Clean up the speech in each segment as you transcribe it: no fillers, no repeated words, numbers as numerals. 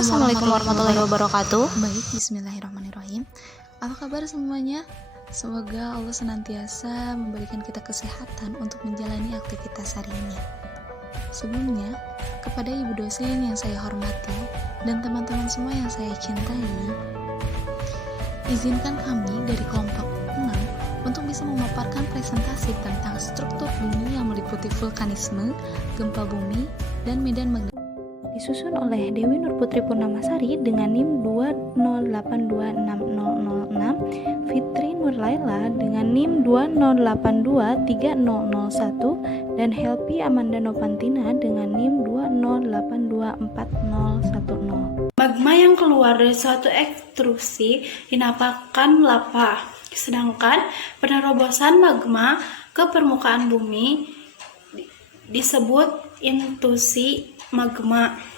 Assalamualaikum warahmatullahi wabarakatuh. Baik, bismillahirrahmanirrahim. Apa kabar semuanya? Semoga Allah senantiasa memberikan kita kesehatan untuk menjalani aktivitas hari ini. Sebelumnya, kepada ibu dosen yang saya hormati dan teman-teman semua yang saya cintai, izinkan kami dari kelompok 6 untuk bisa memaparkan presentasi tentang struktur bumi yang meliputi vulkanisme, gempa bumi, dan medan magnetik. Disusun oleh Dewi Nurputri Purnamasari dengan NIM 208260006, Fitri Nurlaila dengan NIM 208230001, dan Helpi Amanda Novantina dengan NIM 208240010. Magma yang keluar dari suatu ekstrusi dinamakan lava, sedangkan penerobosan magma ke permukaan bumi disebut intrusi magma.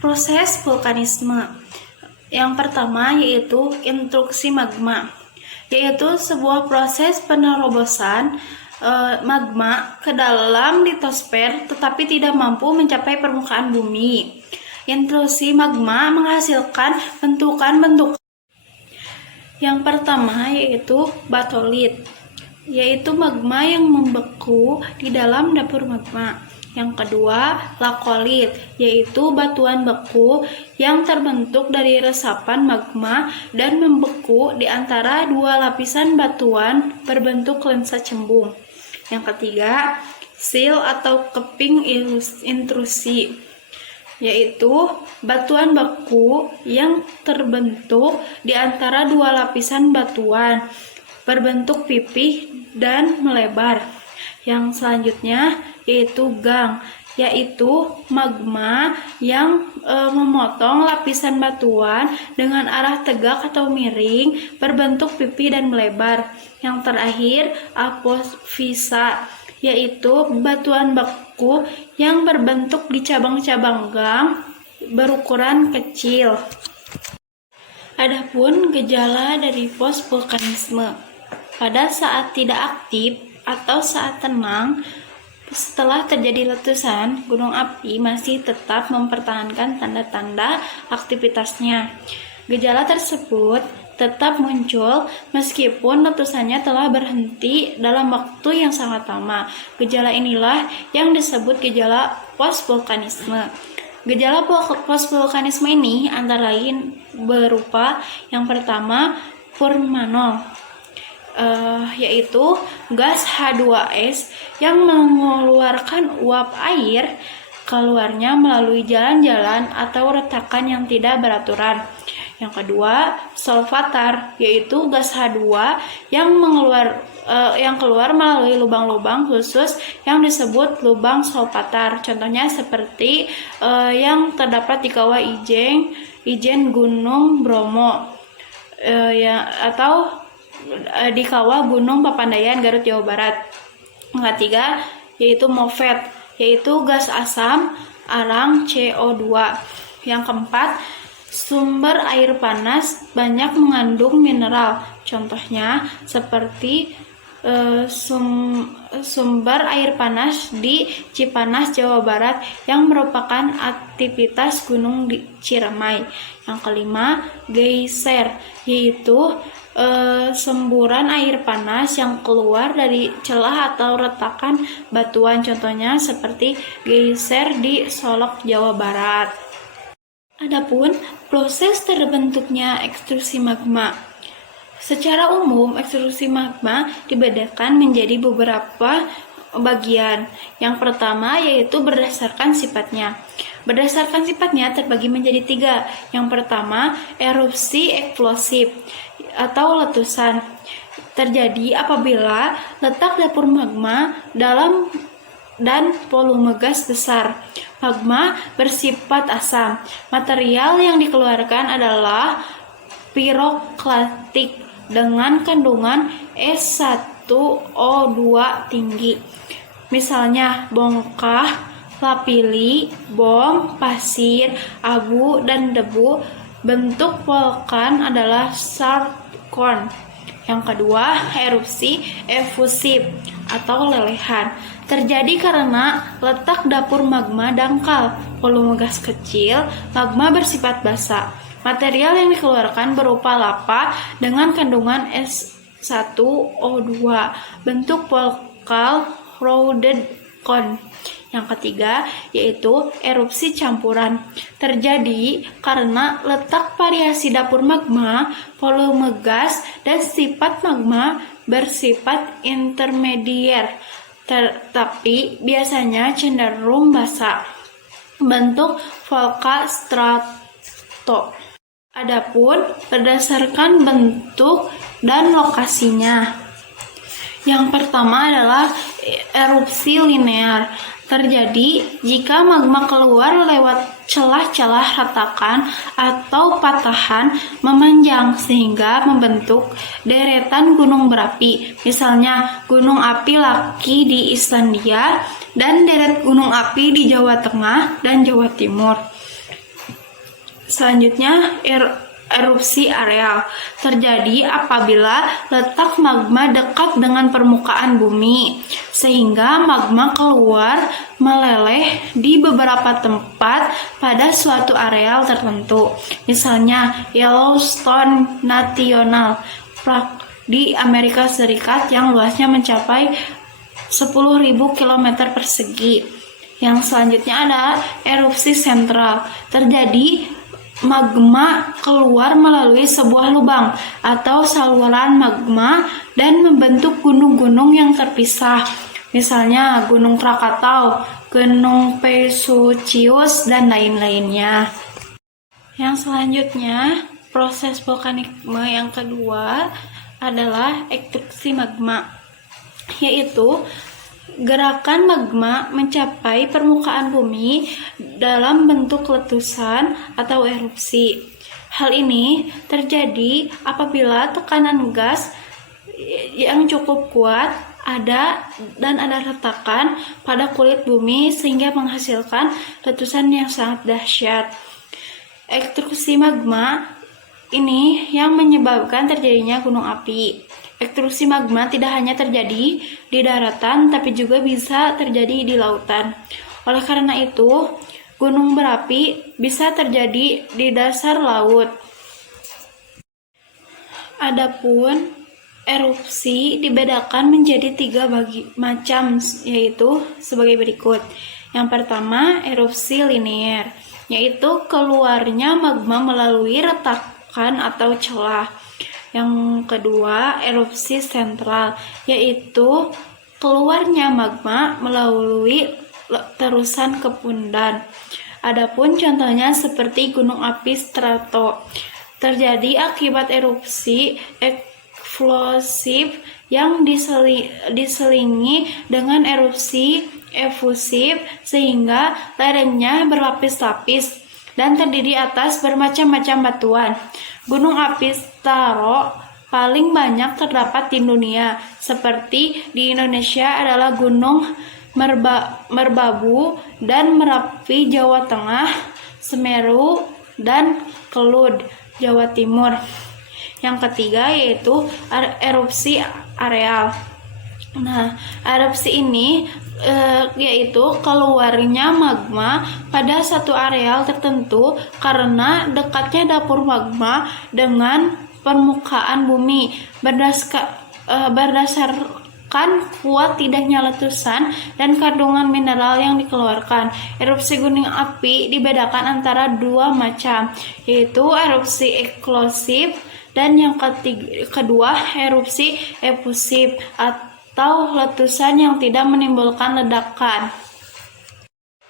Proses vulkanisme yang pertama yaitu intrusi magma, yaitu sebuah proses penerobosan magma ke dalam litosfer tetapi tidak mampu mencapai permukaan bumi. Intrusi magma menghasilkan bentukan-bentukan. Yang pertama yaitu batolit, yaitu magma yang membeku di dalam dapur magma. Yang kedua, lakolit, yaitu batuan beku yang terbentuk dari resapan magma dan membeku di antara dua lapisan batuan berbentuk lensa cembung. Yang ketiga, sil atau keping intrusi, yaitu batuan beku yang terbentuk di antara dua lapisan batuan berbentuk pipih dan melebar. Yang selanjutnya yaitu gang, yaitu magma yang memotong lapisan batuan dengan arah tegak atau miring berbentuk pipih dan melebar. Yang terakhir apofisa, yaitu batuan beku yang berbentuk di cabang-cabang gang berukuran kecil. Adapun gejala dari post-vulkanisme, pada saat tidak aktif atau saat tenang, setelah terjadi letusan, gunung api masih tetap mempertahankan tanda-tanda aktivitasnya. Gejala tersebut tetap muncul meskipun letusannya telah berhenti dalam waktu yang sangat lama. Gejala inilah yang disebut gejala post-vulkanisme. Gejala post-vulkanisme ini antara lain berupa yang pertama furmanol, yaitu gas H2S yang mengeluarkan uap air keluarnya melalui jalan-jalan atau retakan yang tidak beraturan. Yang kedua, solvatar, yaitu gas H2 yang keluar melalui lubang-lubang khusus yang disebut lubang solvatar. Contohnya seperti yang terdapat di kawah Ijen Gunung Bromo, atau di kawah Gunung Papandayan, Garut, Jawa Barat. Yang ketiga yaitu MOVET, yaitu gas asam arang CO2. Yang keempat, sumber air panas banyak mengandung mineral. Contohnya seperti sumber air panas di Cipanas, Jawa Barat yang merupakan aktivitas gunung di Ciremai. Yang kelima, geyser, yaitu semburan air panas yang keluar dari celah atau retakan batuan. Contohnya seperti geyser di Solok, Jawa Barat. Adapun proses terbentuknya ekstrusi magma. Secara umum, ekstrusi magma dibedakan menjadi beberapa bagian. Yang pertama yaitu berdasarkan sifatnya. Berdasarkan sifatnya terbagi menjadi 3. Yang pertama, erupsi eksplosif atau letusan. Terjadi apabila letak dapur magma dalam dan volume gas besar. Magma bersifat asam. Material yang dikeluarkan adalah piroklastik dengan kandungan S1O2 tinggi. Misalnya bongkah, lapili, bom, pasir, abu, dan debu. Bentuk volkan adalah sarkon. Yang kedua, erupsi efusif atau lelehan. Terjadi karena letak dapur magma dangkal volume gas kecil, magma bersifat basa. Material yang dikeluarkan berupa lava dengan kandungan S1O2, bentuk volcanic rounded cone. Yang ketiga, yaitu erupsi campuran. Terjadi karena letak variasi dapur magma, volume gas, dan sifat magma bersifat intermedier, tetapi biasanya cenderung basa. Bentuk volcanic strato. Adapun berdasarkan bentuk dan lokasinya. Yang pertama adalah erupsi linear. Terjadi jika magma keluar lewat celah-celah retakan atau patahan memanjang sehingga membentuk deretan gunung berapi. Misalnya gunung api Laki di Islandia dan deret gunung api di Jawa Tengah dan Jawa Timur. Selanjutnya, erupsi areal terjadi apabila letak magma dekat dengan permukaan bumi, sehingga magma keluar meleleh di beberapa tempat pada suatu areal tertentu. Misalnya, Yellowstone National Park di Amerika Serikat yang luasnya mencapai 10.000 km persegi. Yang selanjutnya ada erupsi sentral. Terjadi magma keluar melalui sebuah lubang atau saluran magma dan membentuk gunung-gunung yang terpisah. Misalnya Gunung Krakatau, Gunung Vesuvius, dan lain-lainnya. Yang selanjutnya, proses vulkanisme yang kedua adalah ekstruksi magma, yaitu gerakan magma mencapai permukaan bumi dalam bentuk letusan atau erupsi. Hal ini terjadi apabila tekanan gas yang cukup kuat ada retakan pada kulit bumi sehingga menghasilkan letusan yang sangat dahsyat. Ekstruksi magma ini yang menyebabkan terjadinya gunung api. Ekstruksi magma tidak hanya terjadi di daratan, tapi juga bisa terjadi di lautan. Oleh karena itu, gunung berapi bisa terjadi di dasar laut. Adapun erupsi dibedakan menjadi 3 macam, yaitu sebagai berikut. Yang pertama, erupsi linear, yaitu keluarnya magma melalui retakan atau celah. Yang kedua, erupsi sentral, yaitu keluarnya magma melalui terusan kepundan. Adapun contohnya seperti gunung api strato, terjadi akibat erupsi eksplosif yang diselingi dengan erupsi efusif sehingga lerengnya berlapis-lapis dan terdiri atas bermacam-macam batuan. Gunung api Staro paling banyak terdapat di dunia, seperti di Indonesia adalah Gunung Merbabu dan Merapi Jawa Tengah, Semeru dan Kelud Jawa Timur. Yang ketiga yaitu erupsi areal. Nah, erupsi ini yaitu keluarnya magma pada satu areal tertentu karena dekatnya dapur magma dengan permukaan bumi berdasarkan kuat tidaknya letusan dan kandungan mineral yang dikeluarkan. Erupsi gunung api dibedakan antara 2 macam, yaitu erupsi eksplosif dan yang kedua erupsi efusif atau letusan yang tidak menimbulkan ledakan.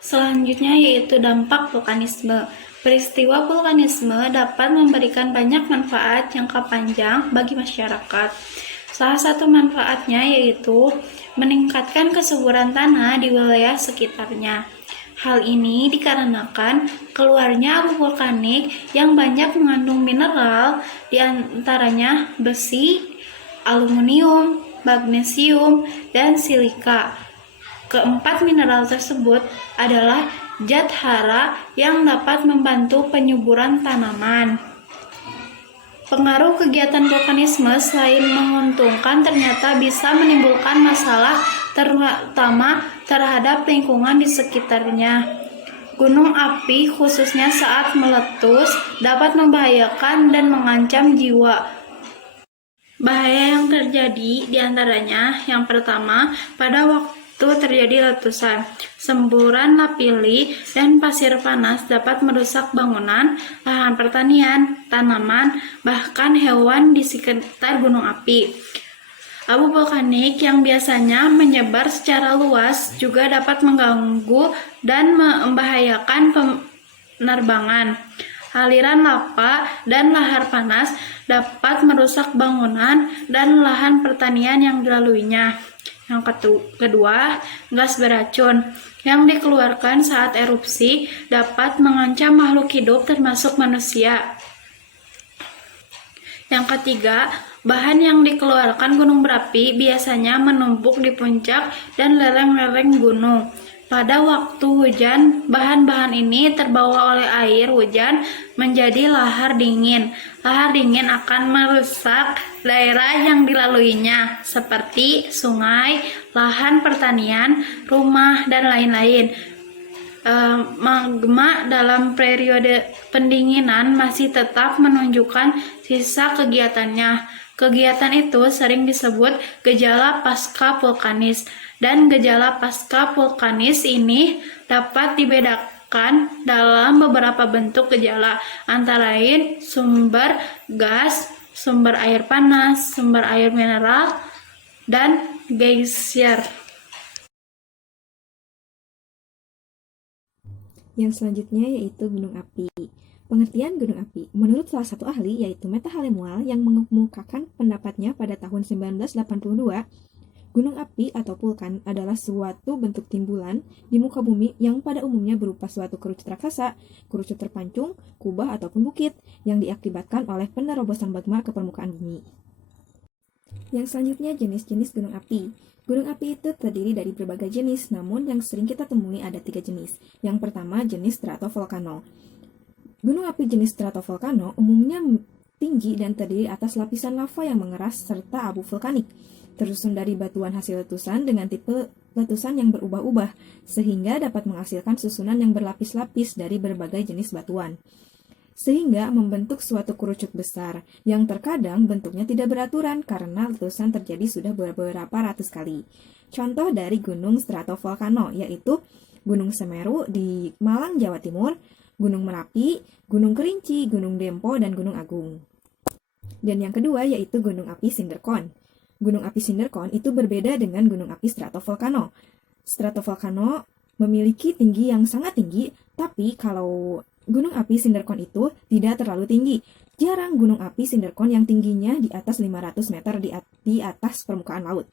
Selanjutnya yaitu dampak vulkanisme. Peristiwa vulkanisme dapat memberikan banyak manfaat jangka panjang bagi masyarakat. Salah satu manfaatnya yaitu meningkatkan kesuburan tanah di wilayah sekitarnya. Hal ini dikarenakan keluarnya abu vulkanik yang banyak mengandung mineral, di antaranya besi, aluminium, magnesium, dan silika. Keempat mineral tersebut adalah zat hara yang dapat membantu penyuburan tanaman. Pengaruh kegiatan vulkanisme selain menguntungkan ternyata bisa menimbulkan masalah terutama terhadap lingkungan di sekitarnya. Gunung api khususnya saat meletus dapat membahayakan dan mengancam jiwa. Bahaya yang terjadi diantaranya yang pertama, pada waktu terjadi letusan, semburan lapilli dan pasir panas dapat merusak bangunan, lahan pertanian, tanaman, bahkan hewan di sekitar gunung api. Abu vulkanik yang biasanya menyebar secara luas juga dapat mengganggu dan membahayakan penerbangan. Aliran lava dan lahar panas dapat merusak bangunan dan lahan pertanian yang dilaluinya. Yang kedua, gas beracun yang dikeluarkan saat erupsi dapat mengancam makhluk hidup termasuk manusia. Yang ketiga, bahan yang dikeluarkan gunung berapi biasanya menumpuk di puncak dan lereng-lereng gunung. Pada waktu hujan, bahan-bahan ini terbawa oleh air hujan menjadi lahar dingin. Lahar dingin akan merusak daerah yang dilaluinya, seperti sungai, lahan pertanian, rumah, dan lain-lain. Magma dalam periode pendinginan masih tetap menunjukkan sisa kegiatannya. Kegiatan itu sering disebut gejala pasca vulkanis, dan gejala pasca vulkanis ini dapat dibedakan dalam beberapa bentuk gejala, antara lain sumber gas, sumber air panas, sumber air mineral, dan geyser. Yang selanjutnya yaitu gunung api. Pengertian gunung api, menurut salah satu ahli yaitu Meta Halemual yang mengemukakan pendapatnya pada tahun 1982, gunung api atau vulkan adalah suatu bentuk timbulan di muka bumi yang pada umumnya berupa suatu kerucut raksasa, kerucut terpancung, kubah ataupun bukit yang diakibatkan oleh penerobosan magma ke permukaan bumi. Yang selanjutnya jenis-jenis gunung api. Gunung api itu terdiri dari berbagai jenis, namun yang sering kita temui ada 3 jenis. Yang pertama, jenis stratovolcano. Gunung api jenis stratovolcano umumnya tinggi dan terdiri atas lapisan lava yang mengeras serta abu vulkanik, tersusun dari batuan hasil letusan dengan tipe letusan yang berubah-ubah, sehingga dapat menghasilkan susunan yang berlapis-lapis dari berbagai jenis batuan, sehingga membentuk suatu kerucut besar, yang terkadang bentuknya tidak beraturan karena letusan terjadi sudah beberapa ratus kali. Contoh dari gunung stratovolcano yaitu Gunung Semeru di Malang, Jawa Timur, Gunung Merapi, Gunung Kerinci, Gunung Dempo, dan Gunung Agung. Dan yang kedua yaitu gunung api Sindercon. Gunung api Sindercon itu berbeda dengan gunung api stratovolcano. Stratovolcano memiliki tinggi yang sangat tinggi, tapi kalau gunung api Sindercon itu tidak terlalu tinggi. Jarang gunung api Sindercon yang tingginya di atas 500 meter di atas permukaan laut.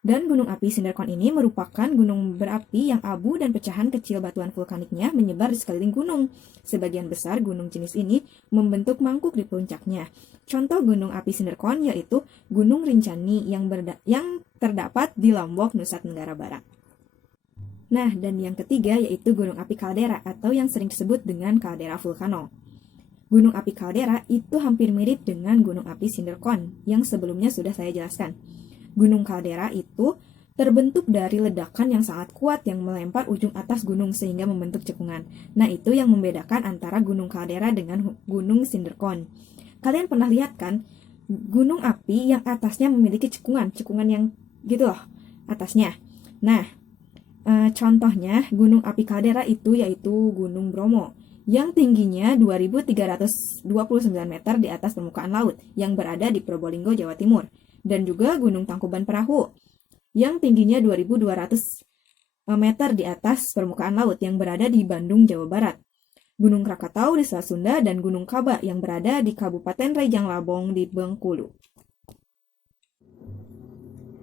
Dan gunung api Sindercon ini merupakan gunung berapi yang abu dan pecahan kecil batuan vulkaniknya menyebar di sekeliling gunung. Sebagian besar gunung jenis ini membentuk mangkuk di puncaknya. Contoh gunung api Sindercon yaitu Gunung Rinjani yang terdapat di Lombok, Nusa Tenggara Barat. Nah, dan yang ketiga yaitu gunung api kaldera atau yang sering disebut dengan kaldera vulkano. Gunung api kaldera itu hampir mirip dengan gunung api Sindercon yang sebelumnya sudah saya jelaskan. Gunung kaldera itu terbentuk dari ledakan yang sangat kuat yang melempar ujung atas gunung sehingga membentuk cekungan. Nah, itu yang membedakan antara gunung kaldera dengan gunung Sindercon. Kalian pernah lihat kan gunung api yang atasnya memiliki cekungan yang gitu loh atasnya. Nah, contohnya gunung api kaldera itu yaitu Gunung Bromo yang tingginya 2.329 meter di atas permukaan laut yang berada di Probolinggo, Jawa Timur. Dan juga Gunung Tangkuban Perahu yang tingginya 2.200 meter di atas permukaan laut yang berada di Bandung, Jawa Barat. Gunung Krakatau di Selat Sunda dan Gunung Kaba yang berada di Kabupaten Rejang Labong di Bengkulu.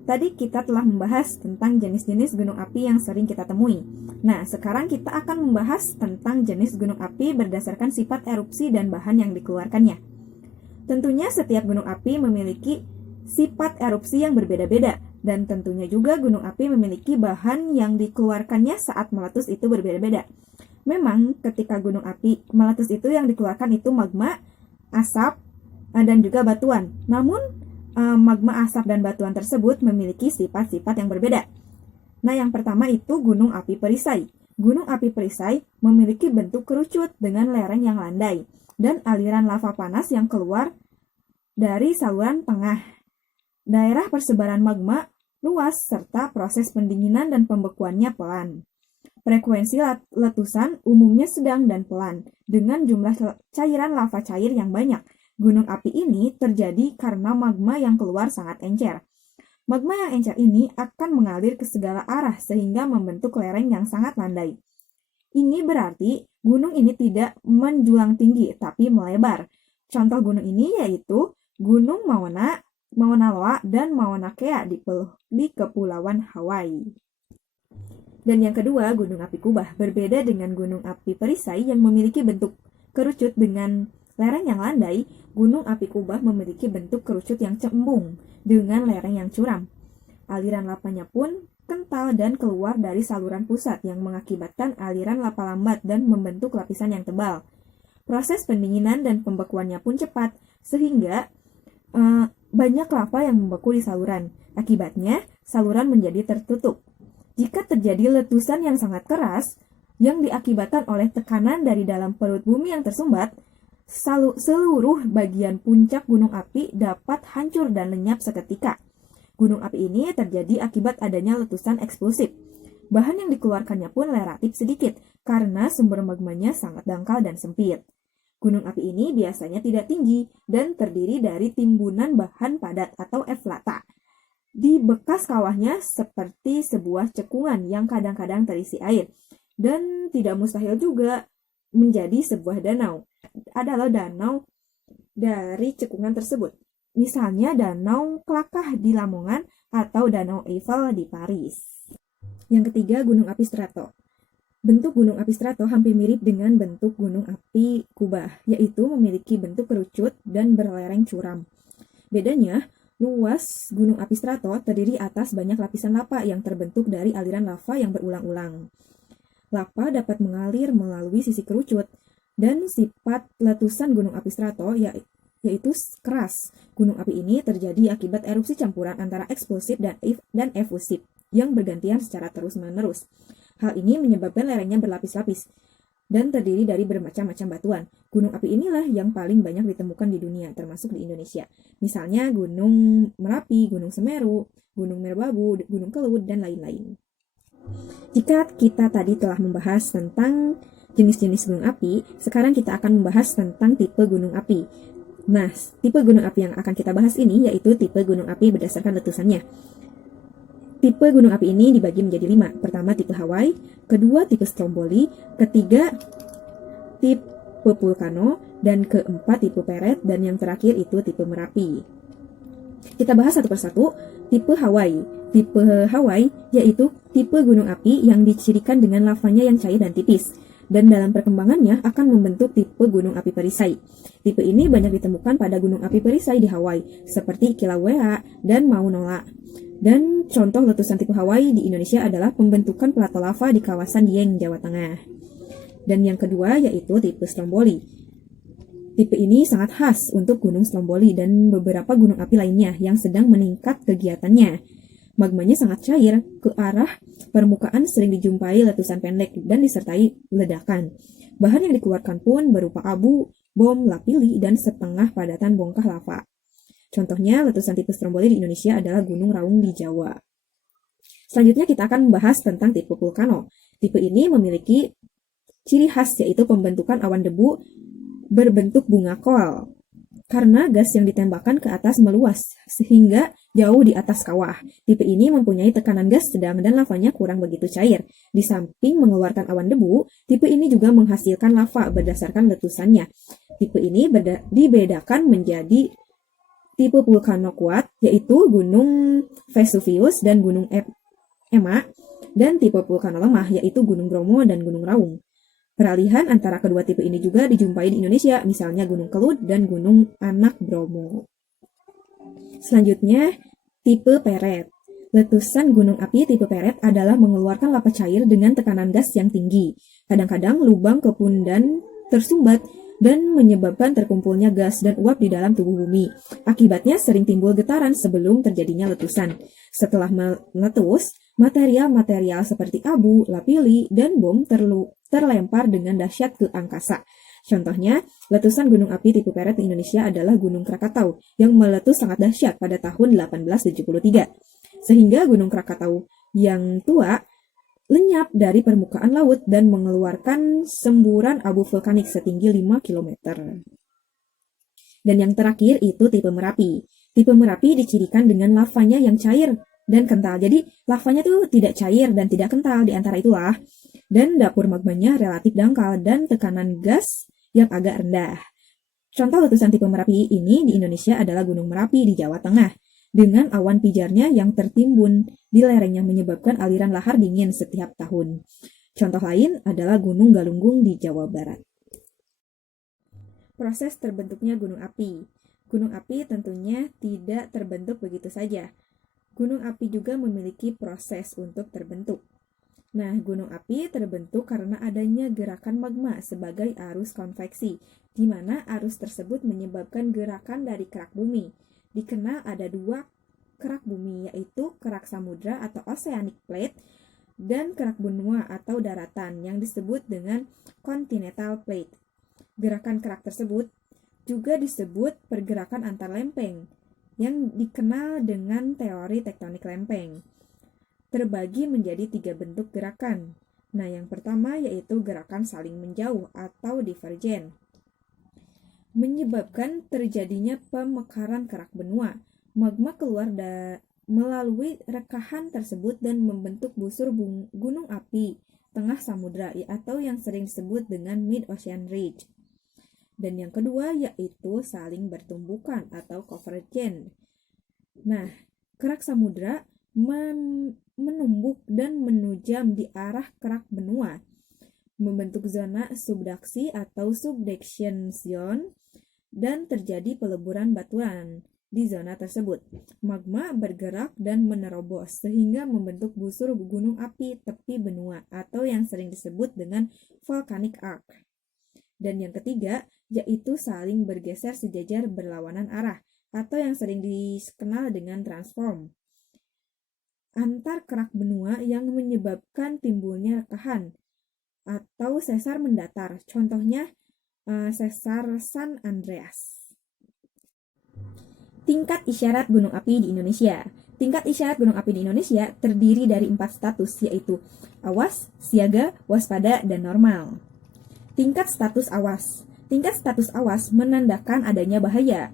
Tadi kita telah membahas tentang jenis-jenis gunung api yang sering kita temui. Nah, sekarang kita akan membahas tentang jenis gunung api berdasarkan sifat erupsi dan bahan yang dikeluarkannya. Tentunya setiap gunung api memiliki sifat erupsi yang berbeda-beda, dan tentunya juga gunung api memiliki bahan yang dikeluarkannya saat meletus itu berbeda-beda. Memang ketika gunung api meletus itu yang dikeluarkan itu magma, asap, dan juga batuan. Namun magma, asap, dan batuan tersebut memiliki sifat-sifat yang berbeda. Nah, yang pertama itu gunung api perisai. Gunung api perisai memiliki bentuk kerucut dengan lereng yang landai dan aliran lava panas yang keluar dari saluran tengah. Daerah persebaran magma luas serta proses pendinginan dan pembekuannya pelan. Frekuensi letusan umumnya sedang dan pelan, dengan jumlah cairan lava cair yang banyak. Gunung api ini terjadi karena magma yang keluar sangat encer. Magma yang encer ini akan mengalir ke segala arah sehingga membentuk lereng yang sangat landai. Ini berarti gunung ini tidak menjulang tinggi, tapi melebar. Contoh gunung ini yaitu Gunung Mauna Loa, dan Mauna Kea di Kepulauan Hawaii. Dan yang kedua, Gunung Api Kubah. Berbeda dengan Gunung Api Perisai yang memiliki bentuk kerucut dengan lereng yang landai, Gunung Api Kubah memiliki bentuk kerucut yang cembung dengan lereng yang curam. Aliran lavanya pun kental dan keluar dari saluran pusat yang mengakibatkan aliran lava lambat dan membentuk lapisan yang tebal. Proses pendinginan dan pembekuannya pun cepat, sehingga banyak lava yang membeku di saluran. Akibatnya, saluran menjadi tertutup. Jika terjadi letusan yang sangat keras, yang diakibatkan oleh tekanan dari dalam perut bumi yang tersumbat, seluruh bagian puncak gunung api dapat hancur dan lenyap seketika. Gunung api ini terjadi akibat adanya letusan eksplosif. Bahan yang dikeluarkannya pun relatif sedikit, karena sumber magmanya sangat dangkal dan sempit. Gunung api ini biasanya tidak tinggi dan terdiri dari timbunan bahan padat atau eflata. Di bekas kawahnya seperti sebuah cekungan yang kadang-kadang terisi air, dan tidak mustahil juga menjadi sebuah danau. Adalah danau dari cekungan tersebut. Misalnya Danau Klakah di Lamongan atau Danau Eiffel di Paris. Yang ketiga, Gunung Api Strato. Bentuk Gunung Api Strato hampir mirip dengan bentuk Gunung Api Kubah, yaitu memiliki bentuk kerucut dan berlereng curam. Bedanya, luas Gunung Api Strato terdiri atas banyak lapisan lava yang terbentuk dari aliran lava yang berulang-ulang. Lava dapat mengalir melalui sisi kerucut, dan sifat letusan Gunung Api Strato yaitu keras. Gunung api ini terjadi akibat erupsi campuran antara eksplosif dan efusif yang bergantian secara terus-menerus. Hal ini menyebabkan lerengnya berlapis-lapis dan terdiri dari bermacam-macam batuan. Gunung api inilah yang paling banyak ditemukan di dunia, termasuk di Indonesia. Misalnya Gunung Merapi, Gunung Semeru, Gunung Merbabu, Gunung Kelud, dan lain-lain. Jika kita tadi telah membahas tentang jenis-jenis gunung api, sekarang kita akan membahas tentang tipe gunung api. Nah, tipe gunung api yang akan kita bahas ini yaitu tipe gunung api berdasarkan letusannya. Tipe gunung api ini dibagi menjadi 5. Pertama, tipe Hawaii. Kedua, tipe Stromboli. Ketiga, tipe Vulcano. Dan keempat, tipe Peret. Dan yang terakhir itu tipe Merapi. Kita bahas satu persatu. Tipe Hawaii. Tipe Hawaii yaitu tipe gunung api yang dicirikan dengan lavanya yang cair dan tipis, dan dalam perkembangannya akan membentuk tipe gunung api perisai. Tipe ini banyak ditemukan pada gunung api perisai di Hawaii, seperti Kilauea dan Mauna Loa. Dan contoh letusan tipe Hawaii di Indonesia adalah pembentukan plato lava di kawasan Dieng, Jawa Tengah. Dan yang kedua yaitu tipe Stromboli. Tipe ini sangat khas untuk Gunung Stromboli dan beberapa gunung api lainnya yang sedang meningkat kegiatannya. Magmanya sangat cair, ke arah permukaan sering dijumpai letusan pendek dan disertai ledakan. Bahan yang dikeluarkan pun berupa abu, bom, lapili, dan setengah padatan bongkah lava. Contohnya, letusan tipe Stromboli di Indonesia adalah Gunung Raung di Jawa. Selanjutnya kita akan membahas tentang tipe Vulcano. Tipe ini memiliki ciri khas yaitu pembentukan awan debu berbentuk bunga kol. Karena gas yang ditembakkan ke atas meluas, sehingga jauh di atas kawah. Tipe ini mempunyai tekanan gas sedang dan lavanya kurang begitu cair. Di samping mengeluarkan awan debu, tipe ini juga menghasilkan lava berdasarkan letusannya. Tipe ini dibedakan menjadi tipe vulkano kuat, yaitu Gunung Vesuvius dan Gunung Etna, dan tipe vulkano lemah, yaitu Gunung Bromo dan Gunung Raung. Peralihan antara kedua tipe ini juga dijumpai di Indonesia, misalnya Gunung Kelud dan Gunung Anak Bromo. Selanjutnya, tipe Peret. Letusan gunung api tipe Peret adalah mengeluarkan lava cair dengan tekanan gas yang tinggi. Kadang-kadang lubang kepundan tersumbat dan menyebabkan terkumpulnya gas dan uap di dalam tubuh bumi. Akibatnya sering timbul getaran sebelum terjadinya letusan. Setelah meletus, Material-material seperti abu, lapili, dan bom terlempar dengan dahsyat ke angkasa. Contohnya, letusan gunung api tipe Peret di Indonesia adalah Gunung Krakatau yang meletus sangat dahsyat pada tahun 1873. Sehingga Gunung Krakatau yang tua lenyap dari permukaan laut dan mengeluarkan semburan abu vulkanik setinggi 5 km. Dan yang terakhir itu tipe Merapi. Tipe Merapi dicirikan dengan lavanya yang cair dan kental. Jadi lavanya tuh tidak cair dan tidak kental di antara itulah. Dan dapur magmanya relatif dangkal dan tekanan gas yang agak rendah. Contoh letusan tipe Merapi ini di Indonesia adalah Gunung Merapi di Jawa Tengah, dengan awan pijarnya yang tertimbun di lereng yang menyebabkan aliran lahar dingin setiap tahun. Contoh lain adalah Gunung Galunggung di Jawa Barat. Proses terbentuknya gunung api. Gunung api tentunya tidak terbentuk begitu saja. Gunung api juga memiliki proses untuk terbentuk. Nah, gunung api terbentuk karena adanya gerakan magma sebagai arus konveksi, di mana arus tersebut menyebabkan gerakan dari kerak bumi. Dikenal ada dua kerak bumi, yaitu kerak samudra atau oceanic plate dan kerak benua atau daratan yang disebut dengan continental plate. Gerakan kerak tersebut juga disebut pergerakan antar lempeng yang dikenal dengan teori tektonik lempeng. Terbagi menjadi 3 bentuk gerakan. Nah, yang pertama yaitu gerakan saling menjauh atau divergen, menyebabkan terjadinya pemekaran kerak benua. Magma keluar melalui rekahan tersebut dan membentuk busur gunung api tengah samudra atau yang sering disebut dengan mid-ocean ridge. Dan yang kedua yaitu saling bertumbukan atau convergen. Nah, kerak samudra menumbuk dan menujam di arah kerak benua, membentuk zona subduksi atau subduction zone, dan terjadi peleburan batuan di zona tersebut. Magma bergerak dan menerobos sehingga membentuk busur gunung api tepi benua atau yang sering disebut dengan volcanic arc. Dan yang ketiga yaitu saling bergeser sejajar berlawanan arah atau yang sering dikenal dengan transform antar kerak benua yang menyebabkan timbulnya rekahan atau sesar mendatar. Contohnya sesar San Andreas. Tingkat isyarat gunung api di Indonesia. Tingkat isyarat gunung api di Indonesia terdiri dari 4 status, yaitu awas, siaga, waspada, dan normal. Tingkat status awas. Tingkat status awas menandakan adanya bahaya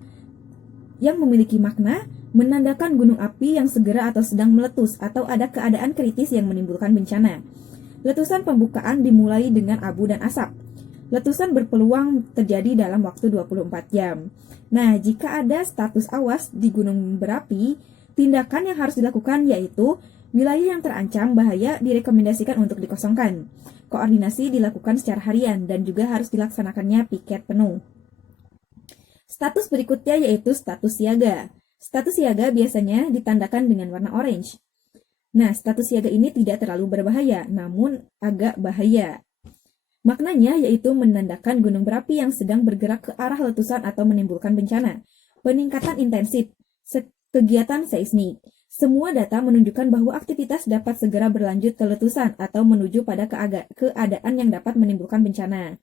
yang memiliki makna menandakan gunung api yang segera atau sedang meletus atau ada keadaan kritis yang menimbulkan bencana. Letusan pembukaan dimulai dengan abu dan asap. Letusan berpeluang terjadi dalam waktu 24 jam. Nah, jika ada status awas di gunung berapi, tindakan yang harus dilakukan yaitu wilayah yang terancam bahaya direkomendasikan untuk dikosongkan. Koordinasi dilakukan secara harian dan juga harus dilaksanakannya piket penuh. Status berikutnya yaitu status siaga. Status siaga biasanya ditandakan dengan warna orange. Nah, status siaga ini tidak terlalu berbahaya, namun agak bahaya. Maknanya yaitu menandakan gunung berapi yang sedang bergerak ke arah letusan atau menimbulkan bencana. Peningkatan intensif, kegiatan seismik. Semua data menunjukkan bahwa aktivitas dapat segera berlanjut ke letusan atau menuju pada keadaan yang dapat menimbulkan bencana.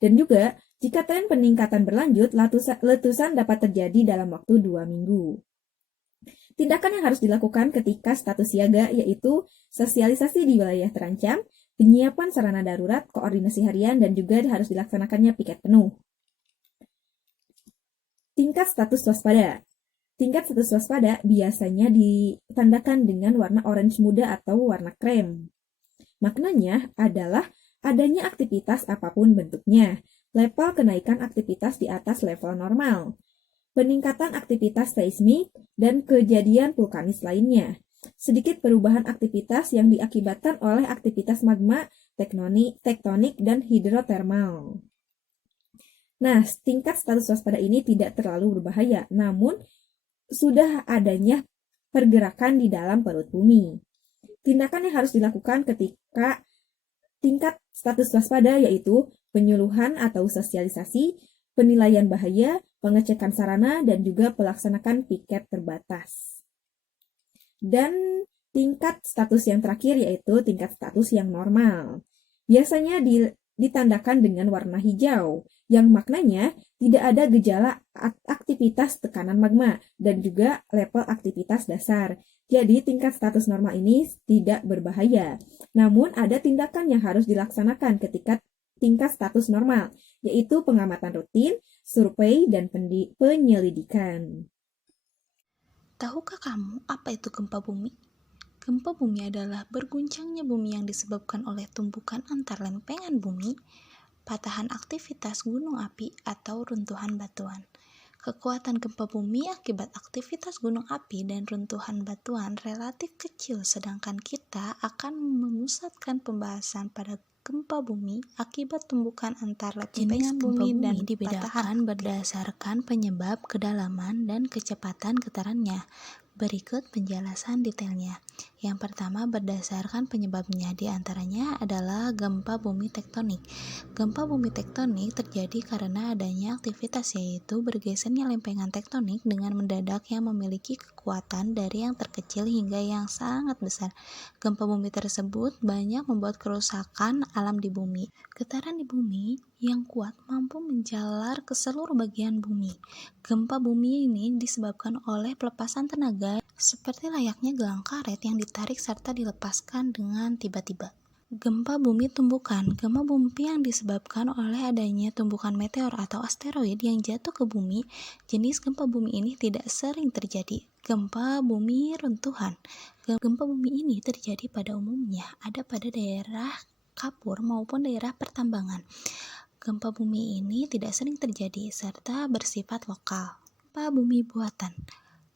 Dan juga, jika tren peningkatan berlanjut, letusan dapat terjadi dalam waktu 2 minggu. Tindakan yang harus dilakukan ketika status siaga yaitu sosialisasi di wilayah terancam, penyiapan sarana darurat, koordinasi harian, dan juga harus dilaksanakannya piket penuh. Tingkat status waspada. Tingkat status waspada biasanya ditandakan dengan warna orange muda atau warna krem. Maknanya adalah adanya aktivitas apapun bentuknya, level kenaikan aktivitas di atas level normal, peningkatan aktivitas seismik, dan kejadian vulkanis lainnya. Sedikit perubahan aktivitas yang diakibatkan oleh aktivitas magma, tektonik, dan hidrotermal. Nah, tingkat status waspada ini tidak terlalu berbahaya, namun sudah adanya pergerakan di dalam perut bumi. Tindakan yang harus dilakukan ketika tingkat status waspada yaitu penyuluhan atau sosialisasi, penilaian bahaya, pengecekan sarana, dan juga pelaksanaan piket terbatas. Dan tingkat status yang terakhir yaitu tingkat status yang normal. Biasanya ditandakan dengan warna hijau, yang maknanya tidak ada gejala aktivitas tekanan magma dan juga level aktivitas dasar. Jadi tingkat status normal ini tidak berbahaya. Namun ada tindakan yang harus dilaksanakan ketika tingkat status normal, yaitu pengamatan rutin, survei, dan penyelidikan. Tahukah kamu apa itu gempa bumi? Gempa bumi adalah berguncangnya bumi yang disebabkan oleh tumbukan antar lempengan bumi, patahan aktivitas gunung api, atau runtuhan batuan. Kekuatan gempa bumi akibat aktivitas gunung api dan runtuhan batuan relatif kecil, sedangkan kita akan memusatkan pembahasan pada gempa bumi akibat tumbukan antar lempengan bumi dan dibedakan berdasarkan penyebab, kedalaman, dan kecepatan getarannya. Berikut penjelasan detailnya. Yang pertama berdasarkan penyebabnya, diantaranya adalah gempa bumi tektonik. Gempa bumi tektonik terjadi karena adanya aktivitas, yaitu bergesernya lempengan tektonik dengan mendadak yang memiliki kekuatan dari yang terkecil hingga yang sangat besar. Gempa bumi tersebut banyak membuat kerusakan alam di bumi. Getaran di bumi yang kuat mampu menjalar ke seluruh bagian bumi. Gempa bumi ini disebabkan oleh pelepasan tenaga seperti layaknya gelang karet yang ditarik serta dilepaskan dengan tiba-tiba. Gempa bumi tumbukan. Gempa bumi yang disebabkan oleh adanya tumbukan meteor atau asteroid yang jatuh ke bumi. Jenis gempa bumi ini tidak sering terjadi. Gempa bumi runtuhan. Gempa bumi ini terjadi pada umumnya ada pada daerah kapur maupun daerah pertambangan. Gempa bumi ini tidak sering terjadi serta bersifat lokal. Gempa bumi buatan.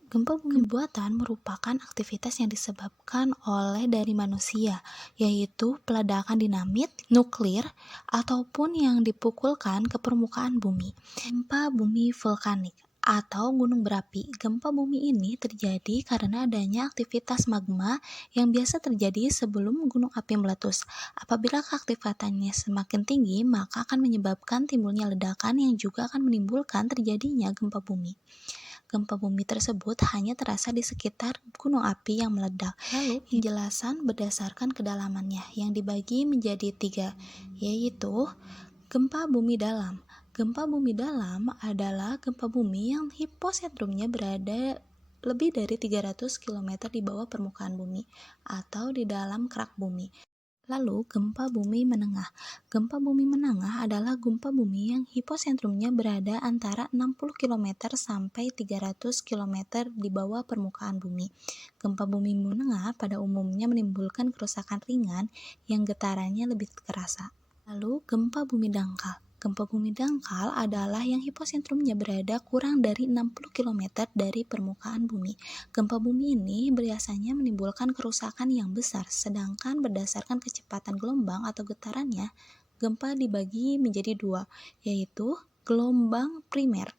Gempa bumi buatan merupakan aktivitas yang disebabkan oleh dari manusia, yaitu peledakan dinamit, nuklir, ataupun yang dipukulkan ke permukaan bumi. Gempa bumi vulkanik atau gunung berapi. Gempa bumi ini terjadi karena adanya aktivitas magma yang biasa terjadi sebelum gunung api meletus. Apabila keaktifatannya semakin tinggi, maka akan menyebabkan timbulnya ledakan yang juga akan menimbulkan terjadinya gempa bumi. Gempa bumi tersebut hanya terasa di sekitar gunung api yang meledak. Lalu, penjelasan berdasarkan kedalamannya yang dibagi menjadi 3, yaitu gempa bumi dalam. Gempa bumi dalam adalah gempa bumi yang hiposentrumnya berada lebih dari 300 km di bawah permukaan bumi atau di dalam kerak bumi. Lalu, gempa bumi menengah. Gempa bumi menengah adalah gempa bumi yang hiposentrumnya berada antara 60 km sampai 300 km di bawah permukaan bumi. Gempa bumi menengah pada umumnya menimbulkan kerusakan ringan yang getarannya lebih terasa. Lalu, gempa bumi dangkal. Gempa bumi dangkal adalah yang hiposentrumnya berada kurang dari 60 km dari permukaan bumi. Gempa bumi ini biasanya menimbulkan kerusakan yang besar, sedangkan berdasarkan kecepatan gelombang atau getarannya, gempa dibagi menjadi 2, yaitu gelombang primer.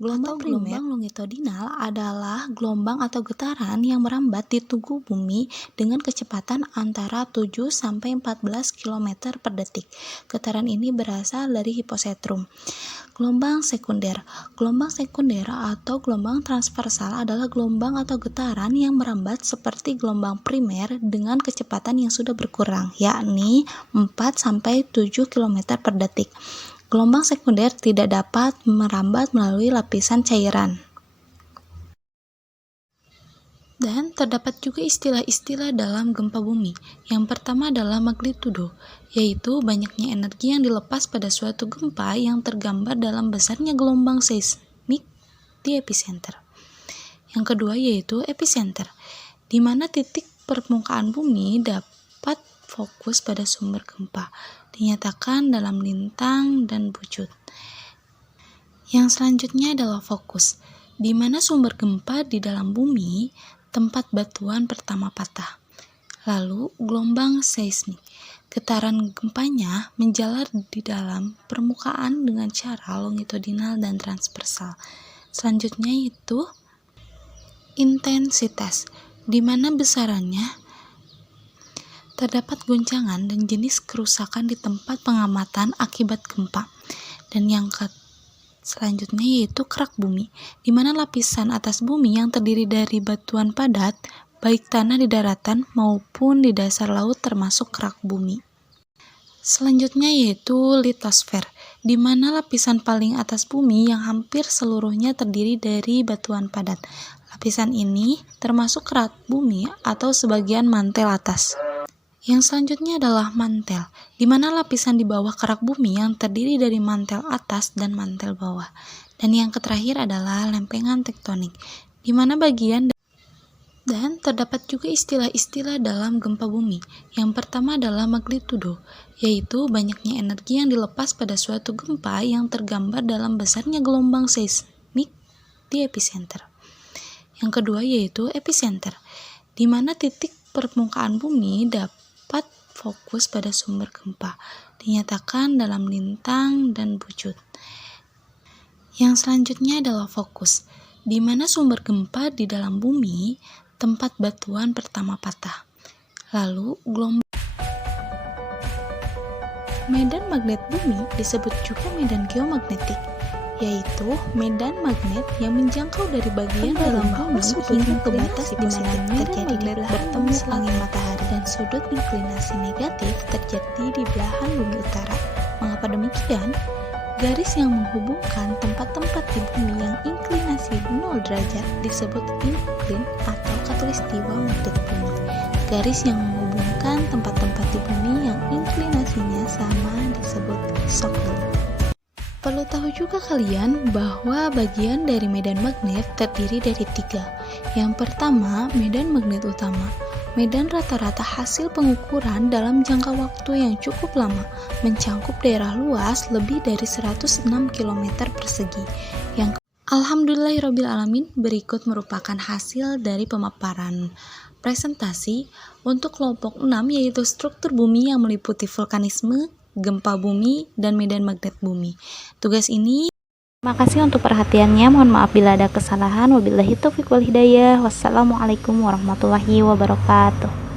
Gelombang longitudinal adalah gelombang atau getaran yang merambat di tubuh bumi dengan kecepatan antara 7 sampai 14 km per detik. Getaran ini berasal dari hiposentrum. Gelombang sekunder. Gelombang sekunder atau gelombang transversal adalah gelombang atau getaran yang merambat seperti gelombang primer dengan kecepatan yang sudah berkurang, yakni 4 sampai 7 km per detik. Gelombang sekunder tidak dapat merambat melalui lapisan cairan. Dan terdapat juga istilah-istilah dalam gempa bumi. Yang pertama adalah magnitudo, yaitu banyaknya energi yang dilepas pada suatu gempa yang tergambar dalam besarnya gelombang seismik di epicenter. Yang kedua yaitu epicenter, di mana titik permukaan bumi dapat fokus pada sumber gempa, dinyatakan dalam lintang dan bucut. Yang selanjutnya adalah fokus, di mana sumber gempa di dalam bumi, tempat batuan pertama patah. Lalu, gelombang seismik. Getaran gempanya menjalar di dalam permukaan dengan cara longitudinal dan transversal. Selanjutnya itu intensitas, di mana besarannya terdapat goncangan dan jenis kerusakan di tempat pengamatan akibat gempa. Dan yang selanjutnya yaitu kerak bumi, di mana lapisan atas bumi yang terdiri dari batuan padat baik tanah di daratan maupun di dasar laut termasuk kerak bumi. Selanjutnya yaitu litosfer, di mana lapisan paling atas bumi yang hampir seluruhnya terdiri dari batuan padat. Lapisan ini termasuk kerak bumi atau sebagian mantel atas. Yang selanjutnya adalah mantel, di mana lapisan di bawah kerak bumi yang terdiri dari mantel atas dan mantel bawah. Dan yang terakhir adalah lempengan tektonik, di mana bagian dan terdapat juga istilah-istilah dalam gempa bumi. Yang pertama adalah magnitudo, yaitu banyaknya energi yang dilepas pada suatu gempa yang tergambar dalam besarnya gelombang seismik di epicenter. Yang kedua yaitu epicenter, di mana titik permukaan bumi dapat fokus pada sumber gempa, dinyatakan dalam lintang dan bucut. Yang selanjutnya adalah fokus, di mana sumber gempa di dalam bumi tempat batuan pertama patah. Lalu gelombang. Medan magnet bumi disebut juga medan geomagnetik, yaitu medan magnet yang menjangkau dari bagian dalam bumi hingga ke batas di mana terjadi bertemu angin matahari, dan sudut inklinasi negatif terjadi di belahan bumi utara. Mengapa demikian? Garis yang menghubungkan tempat-tempat di bumi yang inklinasi 0 derajat disebut inklin atau khatulistiwa magnet bumi. Garis yang menghubungkan tempat-tempat di bumi yang inklinasinya sama disebut isoklin. Perlu tahu juga kalian bahwa bagian dari medan magnet terdiri dari 3. Yang pertama, medan magnet utama. Medan rata-rata hasil pengukuran dalam jangka waktu yang cukup lama, mencakup daerah luas lebih dari 106 km persegi. Yang Alhamdulillahirrabbilalamin, berikut merupakan hasil dari pemaparan presentasi untuk kelompok 6, yaitu struktur bumi yang meliputi vulkanisme, gempa bumi, dan medan magnet bumi. Tugas ini. Terima kasih untuk perhatiannya. Mohon maaf bila ada kesalahan. Wabillahi taufiq wal hidayah. Wassalamualaikum warahmatullahi wabarakatuh.